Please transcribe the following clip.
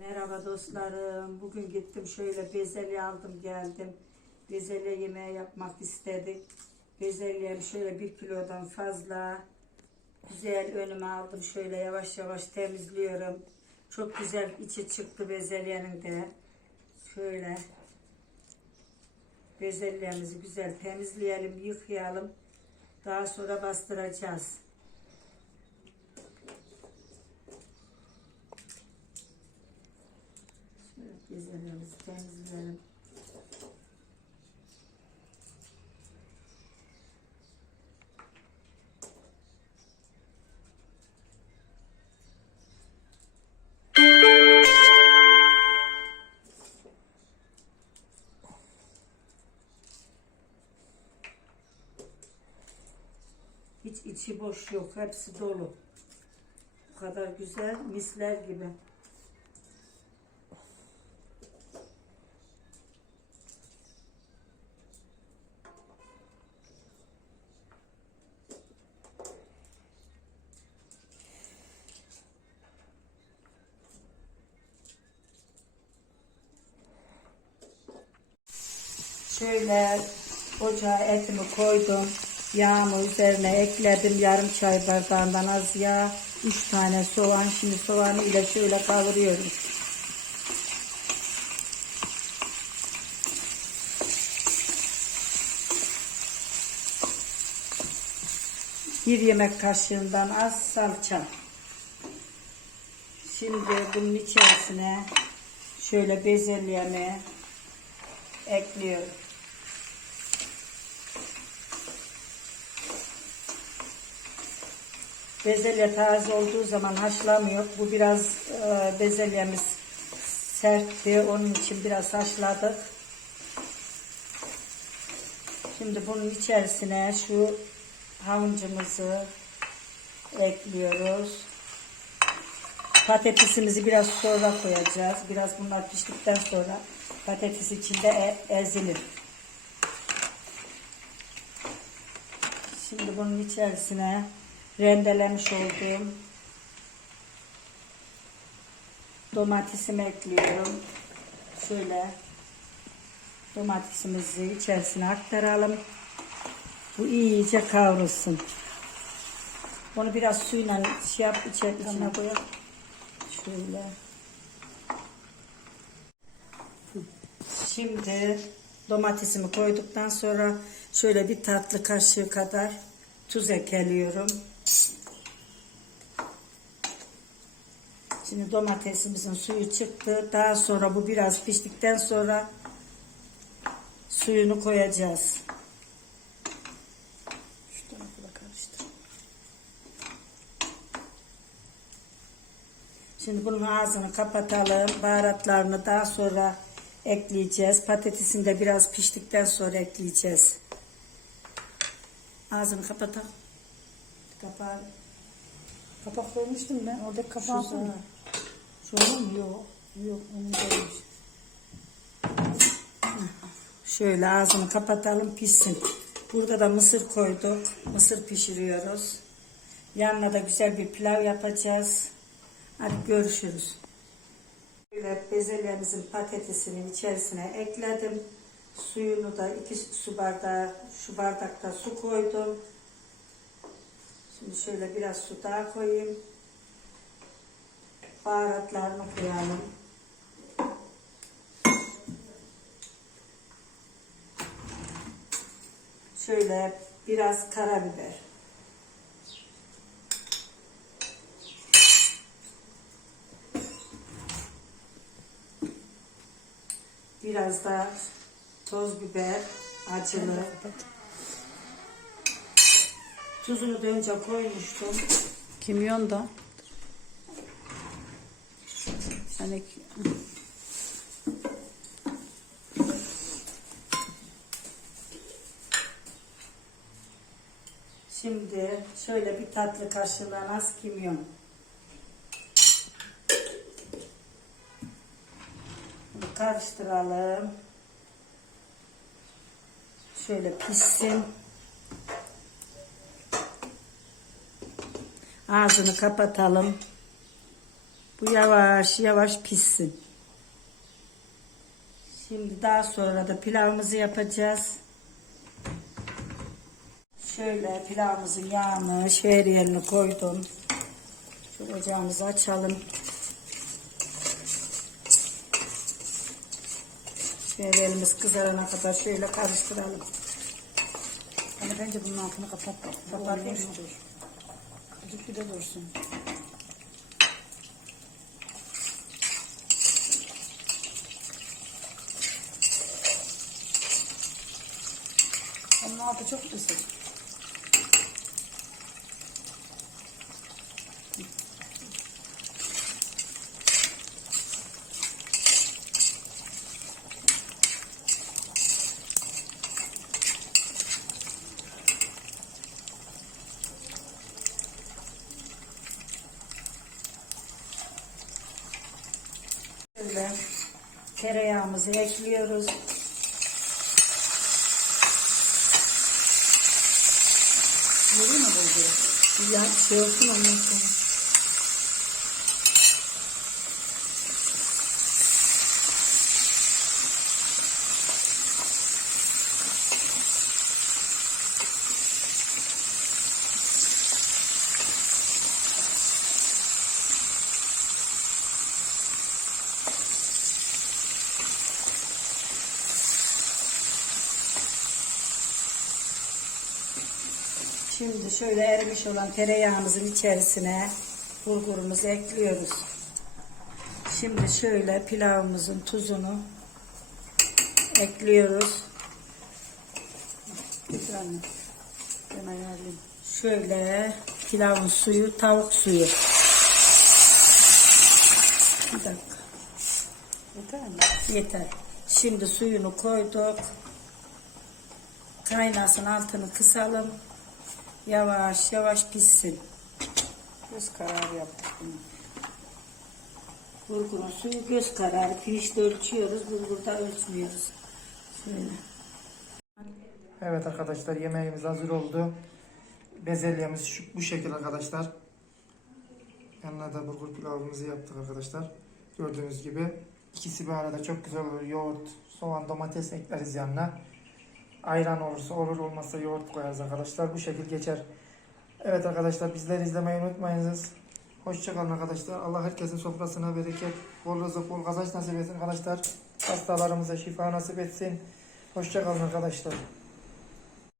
Merhaba dostlarım. Bugün gittim şöyle bezelye aldım geldim. Bezelye yemeği yapmak istedik. Bezelyem şöyle bir kilodan fazla. Güzel önüme aldım. Şöyle yavaş yavaş temizliyorum. Çok güzel içi çıktı bezelyenin de. Şöyle bezelyemizi güzel temizleyelim, yıkayalım. Daha sonra bastıracağız. Bezelyemizi temizleyelim. Hiç içi boş yok. Hepsi dolu. Bu kadar güzel misler gibi. Şöyle ocağa etimi koydum. Yağımı üzerine ekledim. Yarım çay bardağından az yağ. Üç tane soğan. Şimdi soğanı ile şöyle kavuruyorum. Bir yemek kaşığından az salça. Şimdi bunun içerisine şöyle bezelyemi ekliyorum. Bezelye taze olduğu zaman haşlamıyor. Bu biraz e, bezelyemiz sertti. Onun için biraz haşladık. Şimdi bunun içerisine şu havuncumuzu ekliyoruz. Patatesimizi biraz sonra koyacağız. Biraz bunlar piştikten sonra patates içinde e- ezilir. Şimdi bunun içerisine rendelemiş olduğum domatesimi ekliyorum. Şöyle domatesimizi içerisine aktaralım. Bu iyice kavrulsun. Onu biraz suyla şey yap içerisine koyalım. Şöyle. Şimdi domatesimi koyduktan sonra şöyle bir tatlı kaşığı kadar tuz ekliyorum. Şimdi domatesimizin suyu çıktı. Daha sonra bu biraz piştikten sonra suyunu koyacağız. Şu tarafı da karıştır. Şimdi bunun ağzını kapatalım. Baharatlarını daha sonra ekleyeceğiz. Patatesini de biraz piştikten sonra ekleyeceğiz. Ağzını kapatalım. Kapağı. Kapak koymuştum ben. Orada kapağı koydum. Olur mu? Yok. Yok onun değilmiş. Şöyle ağzını kapatalım pişsin. Burada da mısır koyduk. Mısır pişiriyoruz. Yanına da güzel bir pilav yapacağız. Hadi görüşürüz. Böyle bezelyemizin patatesini içerisine ekledim. Suyunu da iki su bardağı, şu bardakta su koydum. Şimdi şöyle biraz su daha koyayım. Baharatlarını koyalım. Şöyle biraz karabiber. Biraz da toz biber, acılı. Tuzunu da önce koymuştum. Kimyon da. Hani Şimdi şöyle bir tatlı kaşığından az kimyon. Bunu karıştıralım. Şöyle pişsin. Ağzını kapatalım. Bu yavaş yavaş pişsin. Şimdi daha sonra da pilavımızı yapacağız. Şöyle pilavımızın yağını şehir yerine koydum. Şu ocağımızı açalım. Şöyle elimiz kızarana kadar şöyle karıştıralım. Hani bence bunun altını kapat. Kapatayım mı? Kırıcık bir de altı çok kısık. Şöyle tereyağımızı ekliyoruz. Bulguru? Ya şey olsun ondan sonra. Şimdi şöyle erimiş olan tereyağımızın içerisine bulgurumuzu ekliyoruz. Şimdi şöyle pilavımızın tuzunu ekliyoruz. Şöyle pilavın suyu, tavuk suyu. Bir dakika. Yeter mi? Yeter. Şimdi suyunu koyduk. Kaynasın altını kısalım. Yavaş yavaş pişsin. Göz kararı yaptık bunu. Bulgurun suyu göz kararı. Pirinçte ölçüyoruz. Bulgurda ölçmüyoruz. Şöyle. Evet arkadaşlar yemeğimiz hazır oldu. Bezelyemiz şu, bu şekil arkadaşlar. Yanına da bulgur pilavımızı yaptık arkadaşlar. Gördüğünüz gibi. ikisi bir arada çok güzel olur. Yoğurt, soğan, domates ekleriz yanına. Ayran olursa olur olmazsa yoğurt koyarız arkadaşlar. Bu şekil geçer. Evet arkadaşlar bizleri izlemeyi unutmayınız. Hoşçakalın arkadaşlar. Allah herkesin sofrasına bereket, bol rızık, bol kazanç nasip etsin arkadaşlar. Hastalarımıza şifa nasip etsin. Hoşçakalın arkadaşlar.